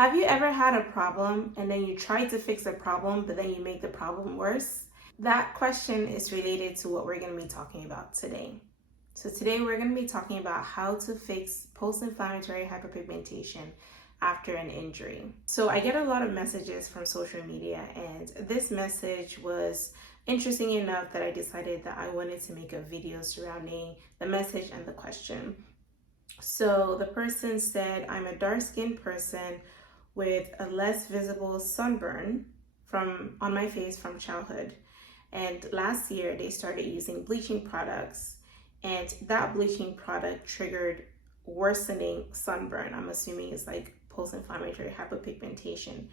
Have you ever had a problem and then you try to fix a problem, but then you make the problem worse? That question is related to what we're going to be talking about today. So today we're going to be talking about how to fix post-inflammatory hyperpigmentation after an injury. So I get a lot of messages from social media, and this message was interesting enough that I decided that I wanted to make a video surrounding the message and the question. So the person said, I'm a dark-skinned person with a less visible sunburn on my face from childhood. And last year they started using bleaching products, and that bleaching product triggered worsening sunburn. I'm assuming it's like post-inflammatory hyperpigmentation.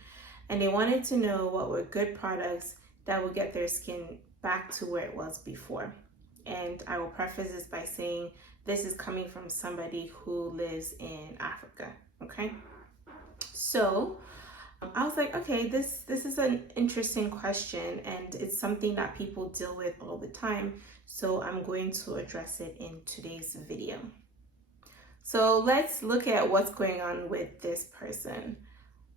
And they wanted to know what were good products that would get their skin back to where it was before. And I will preface this by saying this is coming from somebody who lives in Africa, okay? So I was like, okay, this is an interesting question, and it's something that people deal with all the time. So I'm going to address it in today's video. So let's look at what's going on with this person.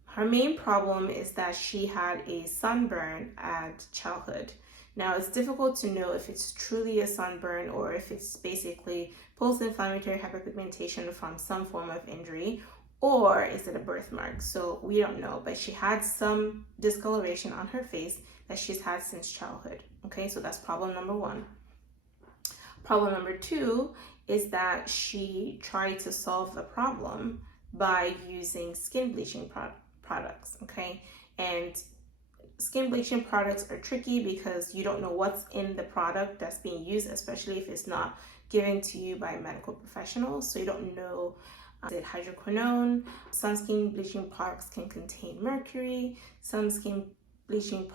Her main problem is that she had a sunburn at childhood. Now, it's difficult to know if it's truly a sunburn or if it's basically post-inflammatory hyperpigmentation from some form of injury, or is it a birthmark? So we don't know, but she had some discoloration on her face that she's had since childhood. Okay, so that's problem number one. Problem number two is that she tried to solve the problem by using skin bleaching products, okay? And skin bleaching products are tricky because you don't know what's in the product that's being used, especially if it's not given to you by medical professionals. So you don't know, is it hydroquinone? Some skin bleaching products can contain mercury. Some skin bleaching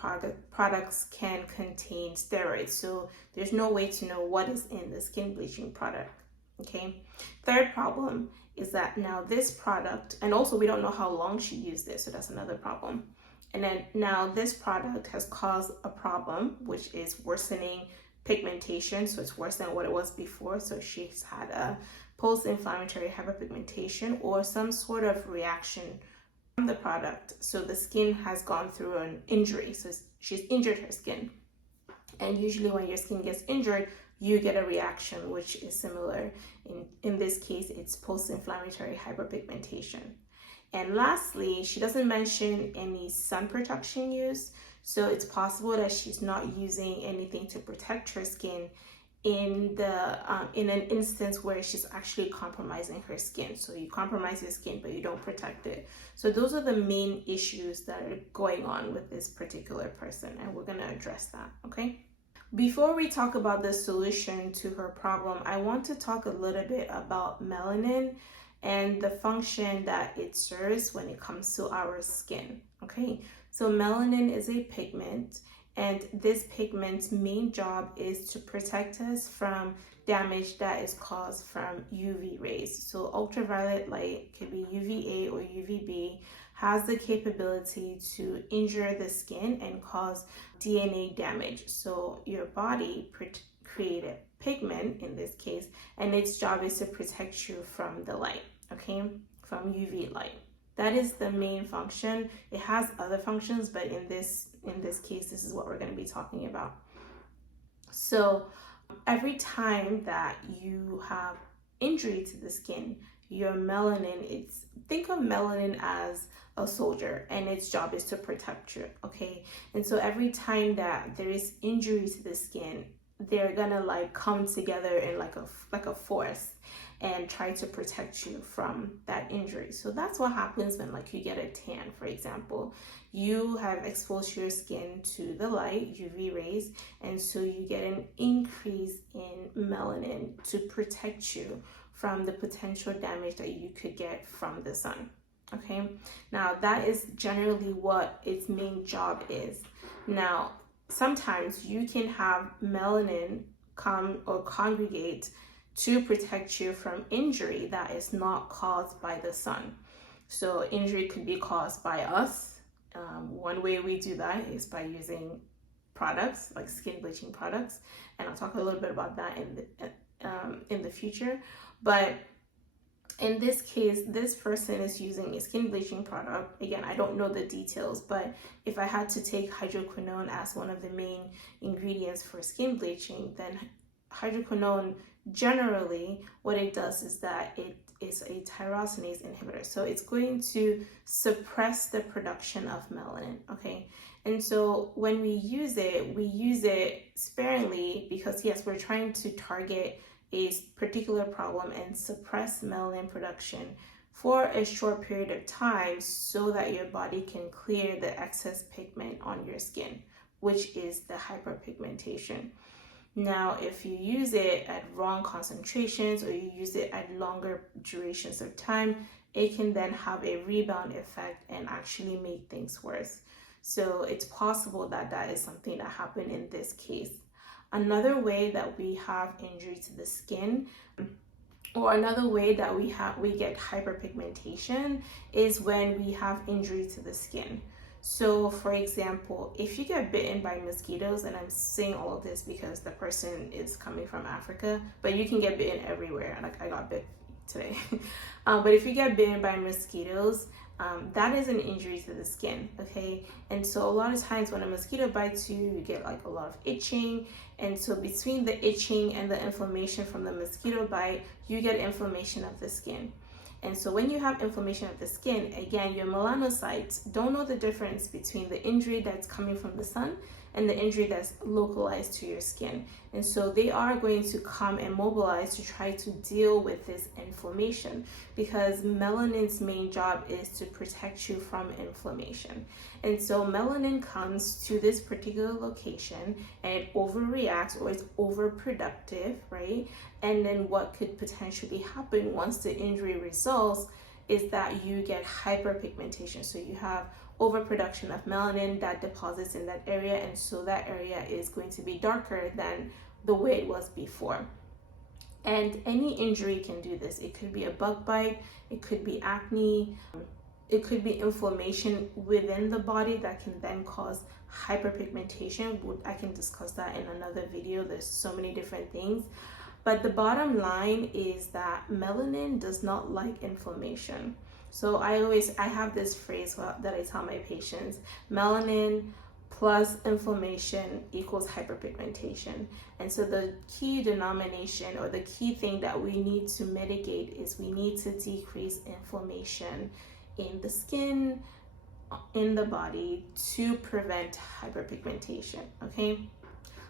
products can contain steroids. So there's no way to know what is in the skin bleaching product, okay? Third problem is that now this product, and also we don't know how long she used this, so that's another problem. And then now this product has caused a problem, which is worsening pigmentation. So it's worse than what it was before. So she's had a post-inflammatory hyperpigmentation or some sort of reaction from the product. So the skin has gone through an injury. So she's injured her skin. And usually when your skin gets injured, you get a reaction, which is similar. In this case, it's post-inflammatory hyperpigmentation. And lastly, she doesn't mention any sun protection use. So it's possible that she's not using anything to protect her skin in an instance where she's actually compromising her skin. So you compromise your skin, but you don't protect it. So those are the main issues that are going on with this particular person, and we're gonna address that, okay? Before we talk about the solution to her problem, I want to talk a little bit about melanin and the function that it serves when it comes to our skin, okay? So melanin is a pigment, and this pigment's main job is to protect us from damage that is caused from UV rays. So ultraviolet light, could be UVA or UVB, has the capability to injure the skin and cause DNA damage. So your body created pigment in this case, and its job is to protect you from the light, okay, from UV light. That is the main function. It has other functions, but in this case, this is what we're going to be talking about. So every time that you have injury to the skin, your melanin, think of melanin as a soldier, and its job is to protect you, okay? And so every time that there is injury to the skin, they're gonna like come together in like a force and try to protect you from that injury. So that's what happens when like you get a tan, for example. You have exposed your skin to the light, UV rays, and so you get an increase in melanin to protect you from the potential damage that you could get from the sun, okay? Now that is generally what its main job is. Now, sometimes you can have melanin come or congregate to protect you from injury that is not caused by the sun. So injury could be caused by us. One way we do that is by using products like skin bleaching products, and I'll talk a little bit about that in the future. But In this case, this person is using a skin bleaching product. Again, I don't know the details, but if I had to take hydroquinone as one of the main ingredients for skin bleaching, then hydroquinone, generally what it does is that it is a tyrosinase inhibitor, so it's going to suppress the production of melanin. Okay, and so when we use it sparingly, because yes, we're trying to target a particular problem and suppress melanin production for a short period of time so that your body can clear the excess pigment on your skin, which is the hyperpigmentation. Now, if you use it at wrong concentrations or you use it at longer durations of time, it can then have a rebound effect and actually make things worse. So it's possible that that is something that happened in this case. Another way that we have injury to the skin, or another way that we get hyperpigmentation, is when we have injury to the skin. So for example, if you get bitten by mosquitoes, and I'm saying all of this because the person is coming from Africa, but you can get bitten everywhere. Like I got bit today. But if you get bitten by mosquitoes, that is an injury to the skin, okay? And so a lot of times when a mosquito bites you, you get like a lot of itching. And so between the itching and the inflammation from the mosquito bite, you get inflammation of the skin. And so when you have inflammation of the skin, again, your melanocytes don't know the difference between the injury that's coming from the sun and the injury that's localized to your skin. And so they are going to come and mobilize to try to deal with this inflammation, because melanin's main job is to protect you from inflammation. And so melanin comes to this particular location and it overreacts, or it's overproductive, right? And then what could potentially happen once the injury resolves is that you get hyperpigmentation. So you have overproduction of melanin that deposits in that area, and so that area is going to be darker than the way it was before. And any injury can do this. It could be a bug bite, it could be acne, it could be inflammation within the body that can then cause hyperpigmentation. I can discuss that in another video. There's so many different things. But the bottom line is that melanin does not like inflammation. So I have this phrase that I tell my patients: melanin plus inflammation equals hyperpigmentation. And so the key denomination, or the key thing that we need to mitigate, is we need to decrease inflammation in the skin, in the body, to prevent hyperpigmentation, okay?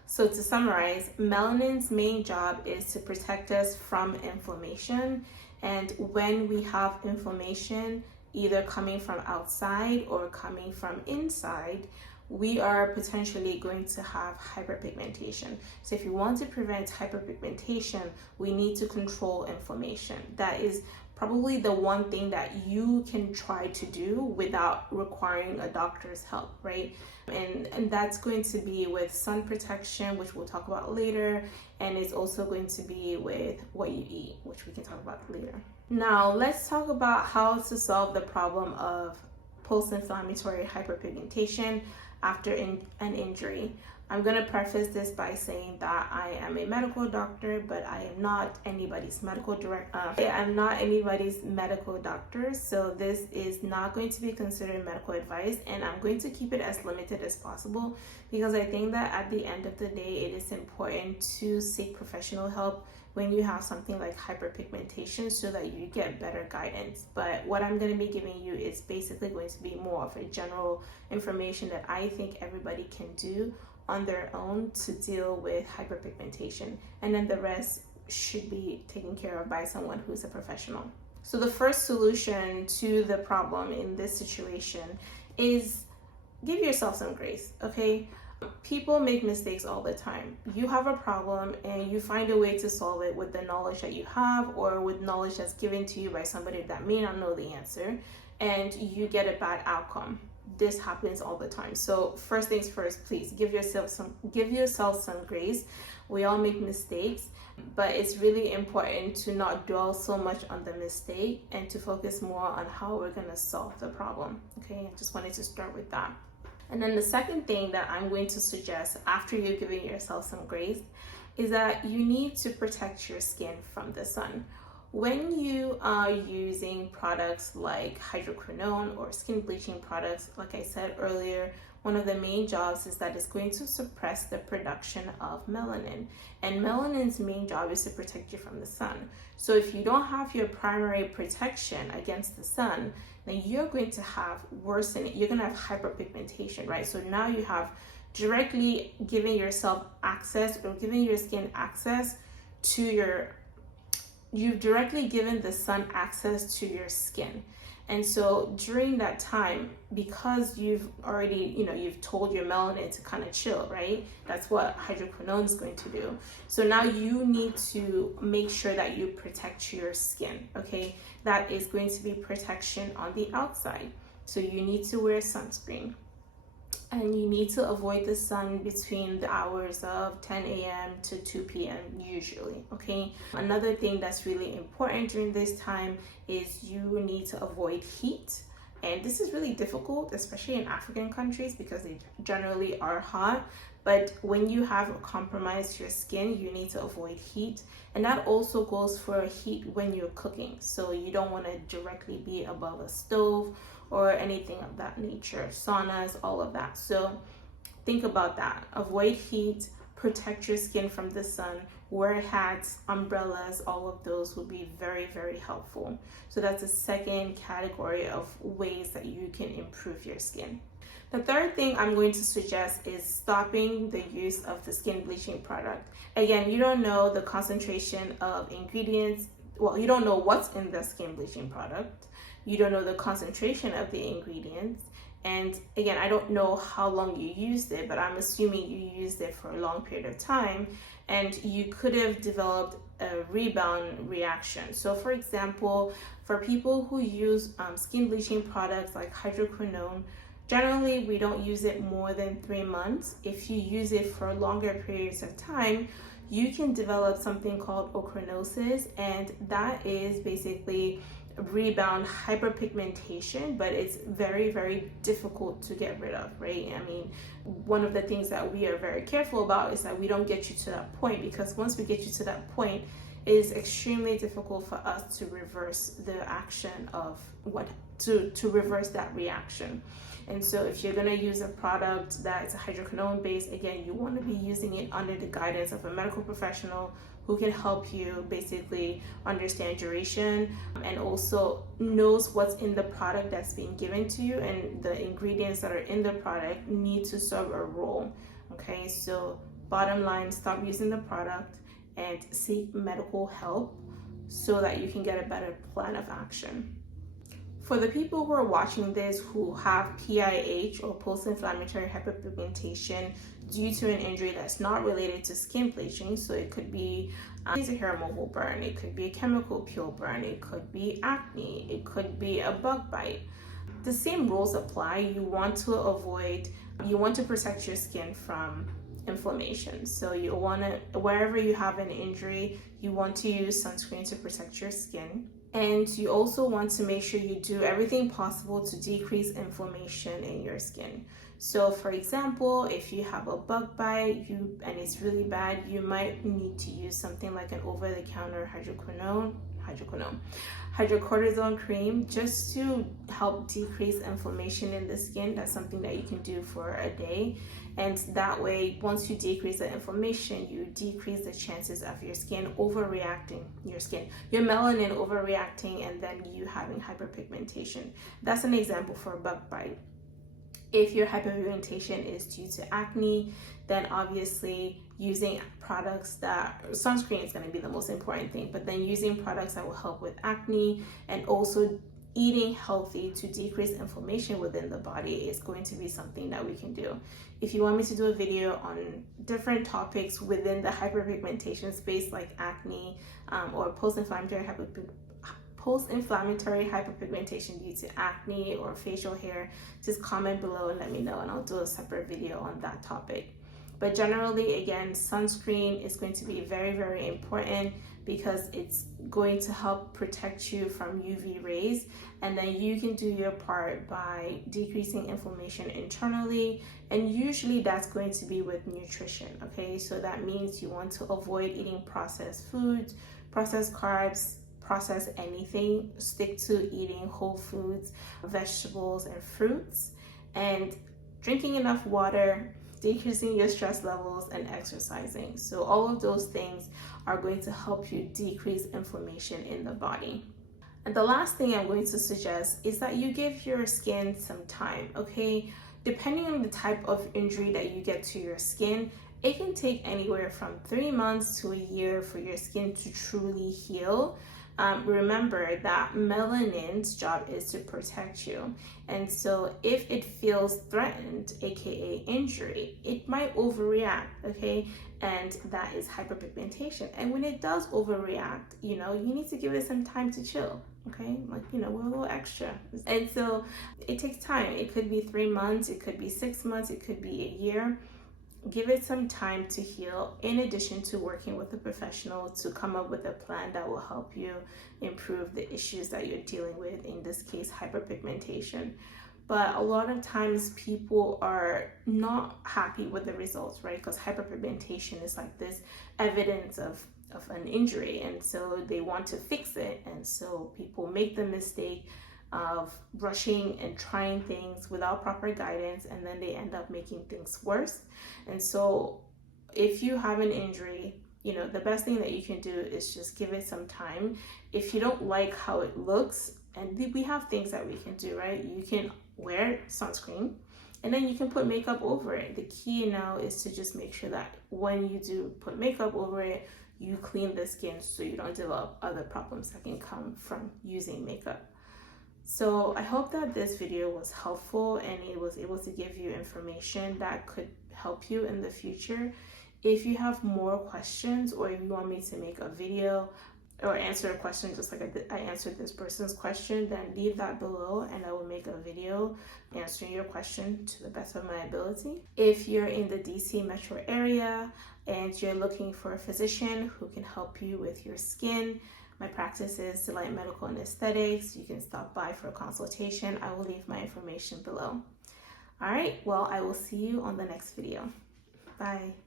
So to summarize, melanin's main job is to protect us from inflammation. And when we have inflammation, either coming from outside or coming from inside, we are potentially going to have hyperpigmentation. So if you want to prevent hyperpigmentation, we need to control inflammation. That is probably the one thing that you can try to do without requiring a doctor's help, right? And that's going to be with sun protection, which we'll talk about later, and it's also going to be with what you eat, which we can talk about later. Now let's talk about how to solve the problem of post-inflammatory hyperpigmentation after an injury. I'm going to preface this by saying that I am a medical doctor, but I am not anybody's medical I'm not anybody's medical doctor, so this is not going to be considered medical advice, and I'm going to keep it as limited as possible, because I think that at the end of the day, it is important to seek professional help when you have something like hyperpigmentation, so that you get better guidance. But what I'm going to be giving you is basically going to be more of a general information that I think everybody can do on their own to deal with hyperpigmentation, and then the rest should be taken care of by someone who's a professional. So the first solution to the problem in this situation is give yourself some grace, okay? People make mistakes all the time. You have a problem and you find a way to solve it with the knowledge that you have, or with knowledge that's given to you by somebody that may not know the answer, and you get a bad outcome. This happens all the time. So first things first, please give yourself some grace. We all make mistakes, but it's really important to not dwell so much on the mistake and to focus more on how we're going to solve the problem. Okay, I just wanted to start with that. And then the second thing that I'm going to suggest after you're giving yourself some grace is that you need to protect your skin from the sun. When you are using products like hydroquinone or skin bleaching products, like I said earlier, one of the main jobs is that it's going to suppress the production of melanin. And melanin's main job is to protect you from the sun. So if you don't have your primary protection against the sun, then you're going to have you're going to have hyperpigmentation, right? So now you have directly giving yourself access, or giving your skin access to you've directly given the sun access to your skin. And so during that time, because you've already, you've told your melanin to kind of chill, right? That's what hydroquinone is going to do. So now you need to make sure that you protect your skin, okay? That is going to be protection on the outside. So you need to wear sunscreen. And you need to avoid the sun between the hours of 10 a.m. to 2 p.m. usually, okay? Another thing that's really important during this time is you need to avoid heat. And this is really difficult, especially in African countries, because they generally are hot. But when you have compromised your skin, you need to avoid heat. And that also goes for heat when you're cooking. So you don't want to directly be above a stove or anything of that nature, saunas, all of that. So think about that. Avoid heat, protect your skin from the sun, wear hats, umbrellas, all of those will be very, very helpful. So that's the second category of ways that you can improve your skin. The third thing I'm going to suggest is stopping the use of the skin bleaching product. Again, you don't know the concentration of ingredients. Well, you don't know what's in the skin bleaching product. You don't know the concentration of the ingredients. And again, I don't know how long you used it, but I'm assuming you used it for a long period of time, and you could have developed a rebound reaction. So for example, for people who use skin bleaching products like hydroquinone, generally we don't use it more than 3 months. If you use it for longer periods of time, you can develop something called ochronosis, and that is basically rebound hyperpigmentation, but it's very, very difficult to get rid of, right? I mean, one of the things that we are very careful about is that we don't get you to that point, because once we get you to that point, it is extremely difficult for us to reverse the action of to reverse that reaction. And so if you're going to use a product that's hydroquinone based, again, you want to be using it under the guidance of a medical professional who can help you basically understand duration and also knows what's in the product that's being given to you, and the ingredients that are in the product need to serve a role. Okay, so bottom line, stop using the product and seek medical help so that you can get a better plan of action. For the people who are watching this who have PIH or post-inflammatory hyperpigmentation due to an injury that's not related to skin bleaching, so it could be a hair removal burn, it could be a chemical peel burn, it could be acne, it could be a bug bite. The same rules apply. You want to protect your skin from inflammation. So you want to, wherever you have an injury, you want to use sunscreen to protect your skin. And you also want to make sure you do everything possible to decrease inflammation in your skin. So for example, if you have a bug bite and it's really bad, you might need to use something like an over-the-counter hydrocortisone cream just to help decrease inflammation in the skin. That's something that you can do for a day. And that way, once you decrease the inflammation, you decrease the chances of your melanin overreacting, and then you having hyperpigmentation. That's an example for a bug bite. If your hyperpigmentation is due to acne, then obviously using products sunscreen is going to be the most important thing, but then using products that will help with acne and also eating healthy to decrease inflammation within the body is going to be something that we can do. If you want me to do a video on different topics within the hyperpigmentation space, like acne or post-inflammatory hyperpigmentation due to acne or facial hair, just comment below and let me know, and I'll do a separate video on that topic. But generally, again, sunscreen is going to be very, very important because it's going to help protect you from UV rays, and then you can do your part by decreasing inflammation internally, and usually that's going to be with nutrition. Okay, so that means you want to avoid eating processed foods, processed carbs, process anything. Stick to eating whole foods, vegetables, and fruits, and drinking enough water, decreasing your stress levels, and exercising. So all of those things are going to help you decrease inflammation in the body. And the last thing I'm going to suggest is that you give your skin some time, okay? Depending on the type of injury that you get to your skin, it can take anywhere from 3 months to a year for your skin to truly heal. Remember that melanin's job is to protect you. And so if it feels threatened, aka injury, it might overreact, okay? And that is hyperpigmentation. And when it does overreact, you need to give it some time to chill, okay? Like, we're a little extra. And so it takes time. It could be 3 months, it could be 6 months, it could be a year. Give it some time to heal, in addition to working with a professional to come up with a plan that will help you improve the issues that you're dealing with, in this case, hyperpigmentation. But a lot of times people are not happy with the results, right? Because hyperpigmentation is like this evidence of an injury, and so they want to fix it. And so people make the mistake of rushing and trying things without proper guidance, and then they end up making things worse. And so if you have an injury, the best thing that you can do is just give it some time. If you don't like how it looks, and we have things that we can do, right? You can wear sunscreen, and then you can put makeup over it. The key now is to just make sure that when you do put makeup over it, you clean the skin so you don't develop other problems that can come from using makeup. So I hope that this video was helpful and it was able to give you information that could help you in the future. If you have more questions, or if you want me to make a video or answer a question just like I answered this person's question, then leave that below and I will make a video answering your question to the best of my ability. If you're in the DC metro area and you're looking for a physician who can help you with your skin, my practice is Delight Medical and Aesthetics. You can stop by for a consultation. I will leave my information below. All right, well, I will see you on the next video. Bye.